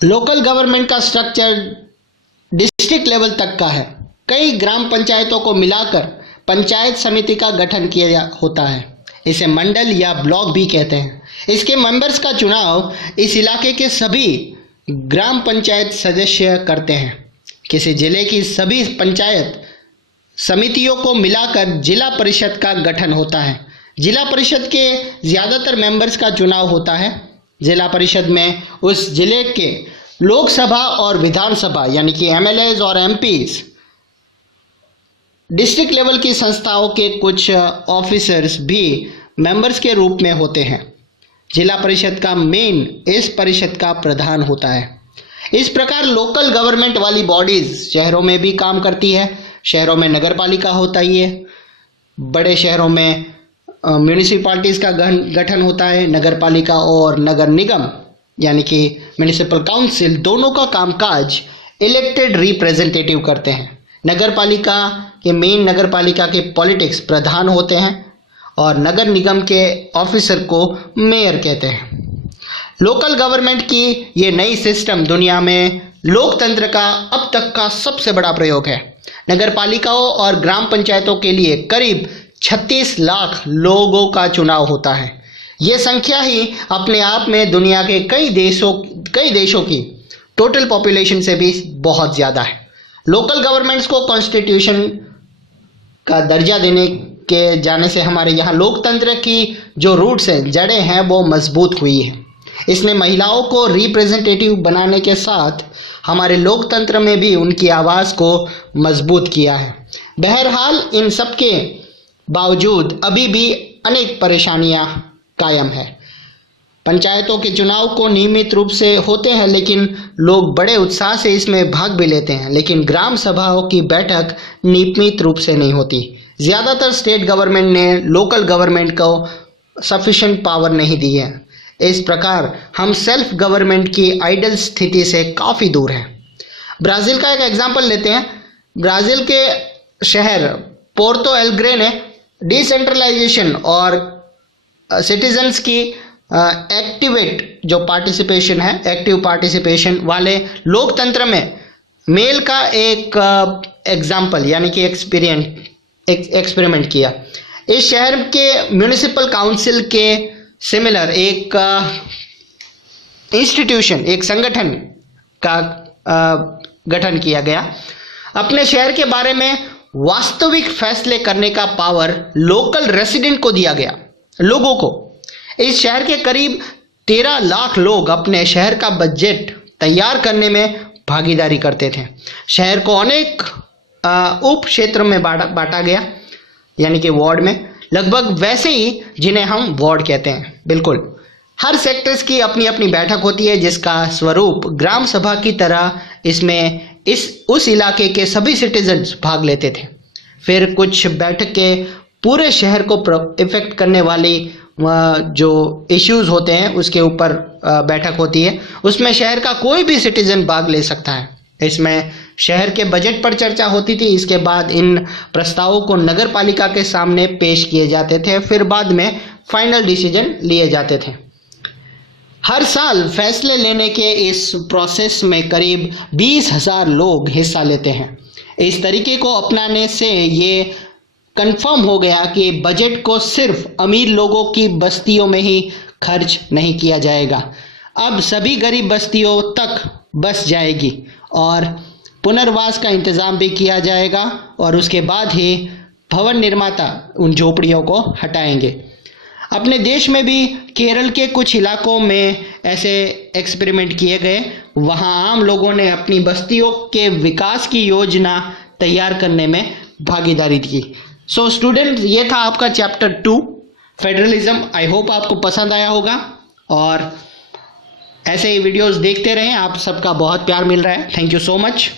Local government का structure district level तक का है। कई ग्राम पंचायतों को मिलाकर पंचायत समिति का गठन किया होता है। इसे मंडल या ब्लॉक भी कहते हैं। इसके मेंबर्स का चुनाव इस इलाके के सभी ग्राम पंचायत सदस्य करते हैं। किसी जिले की सभी पंचायत समितियों को मिलाकर जिला परिषद का गठन होता है। जिला परिषद के ज़्यादातर मेंबर्स का चुनाव होता है। जिला परिषद में उस जिले के लोकसभा और विधानसभा यानी कि एमएलएज और एमपीज, डिस्ट्रिक्ट लेवल की संस्थाओं के कुछ ऑफिसर्स भी मेंबर्स के रूप में होते हैं। जिला परिषद का मेन इस परिषद का प्रधान होता है। इस प्रकार लोकल गवर्नमेंट वाली बॉडीज शहरों में भी काम करती है। शहरों में नगर पालिका होता ही है, बड़े शहरों में म्यूनिसिपैलिटीज़ का गठन होता है। नगर पालिका और नगर निगम यानी कि म्यूनिसिपल काउंसिल दोनों का कामकाज इलेक्टेड रिप्रेजेंटेटिव करते हैं। नगर पालिका के मेन नगर पालिका के पॉलिटिक्स प्रधान होते हैं और नगर निगम के ऑफिसर को मेयर कहते हैं। लोकल गवर्नमेंट की ये नई सिस्टम दुनिया में लोकतंत्र का अब तक का सबसे बड़ा प्रयोग है। नगर पालिकाओं और ग्राम पंचायतों के लिए करीब 36 लाख लोगों का चुनाव होता है। ये संख्या ही अपने आप में दुनिया के कई देशों की टोटल पॉपुलेशन से भी बहुत ज़्यादा है। लोकल गवर्नमेंट्स को कॉन्स्टिट्यूशन का दर्जा देने के जाने से हमारे यहाँ लोकतंत्र की जो रूट्स हैं, जड़ें हैं, वो मजबूत हुई है। इसने महिलाओं को रिप्रेजेंटेटिव बनाने के साथ हमारे लोकतंत्र में भी उनकी आवाज़ को मजबूत किया है। बहरहाल इन सब के बावजूद अभी भी अनेक परेशानियां कायम है। पंचायतों के चुनाव को नियमित रूप से होते हैं, लेकिन लोग बड़े उत्साह से इसमें भाग भी लेते हैं, लेकिन ग्राम सभाओं की बैठक नियमित रूप से नहीं होती। ज़्यादातर स्टेट गवर्नमेंट ने लोकल गवर्नमेंट को सफिशिएंट पावर नहीं दी है। इस प्रकार हम सेल्फ गवर्नमेंट की आइडल स्थिति से काफ़ी दूर हैं। ब्राज़ील का एक एग्जाम्पल लेते हैं। ब्राज़ील के शहर पोर्तो एलेग्रे ने डिसेंट्रलाइजेशन और सिटीजन्स की एक्टिव पार्टिसिपेशन वाले लोकतंत्र में मेल का एक एग्जाम्पल यानी कि एक्सपेरिमेंट किया। इस शहर के म्यूनिसिपल काउंसिल के सिमिलर एक इंस्टीट्यूशन, एक संगठन का गठन किया गया। अपने शहर के बारे में वास्तविक फैसले करने का पावर लोकल रेसिडेंट को दिया गया, लोगों को। इस शहर के करीब 13 लाख लोग अपने शहर का बजट तैयार करने में भागीदारी करते थे। शहर को अनेक उप क्षेत्र में बांटा गया यानी कि वार्ड में, लगभग वैसे ही जिन्हें हम वार्ड कहते हैं। बिल्कुल हर सेक्टर्स की अपनी अपनी बैठक होती है, जिसका स्वरूप ग्राम सभा की तरह इसमें उस इलाके के सभी सिटीजन्स भाग लेते थे। फिर कुछ बैठक के पूरे शहर को इफेक्ट करने वाली जो इश्यूज होते हैं उसके ऊपर बैठक होती है। उसमें शहर का कोई भी सिटीजन भाग ले सकता है। इसमें शहर के बजट पर चर्चा होती थी। इसके बाद इन प्रस्तावों को नगर पालिका के सामने पेश किए जाते थे, फिर बाद में फाइनल डिसीजन लिए जाते थे। हर साल फैसले लेने के इस प्रोसेस में करीब 20,000 लोग हिस्सा लेते हैं। इस तरीके को अपनाने से ये कंफर्म हो गया कि बजट को सिर्फ अमीर लोगों की बस्तियों में ही खर्च नहीं किया जाएगा, अब सभी गरीब बस्तियों तक बस जाएगी और पुनर्वास का इंतज़ाम भी किया जाएगा और उसके बाद ही भवन निर्माता उन झोपड़ियों को हटाएंगे। अपने देश में भी केरल के कुछ इलाकों में ऐसे एक्सपेरिमेंट किए गए। वहाँ आम लोगों ने अपनी बस्तियों के विकास की योजना तैयार करने में भागीदारी की। सो स्टूडेंट, ये था आपका चैप्टर 2 फेडरलिज्म। आई होप आपको पसंद आया होगा और ऐसे ही वीडियोस देखते रहें। आप सबका बहुत प्यार मिल रहा है। Thank you so much.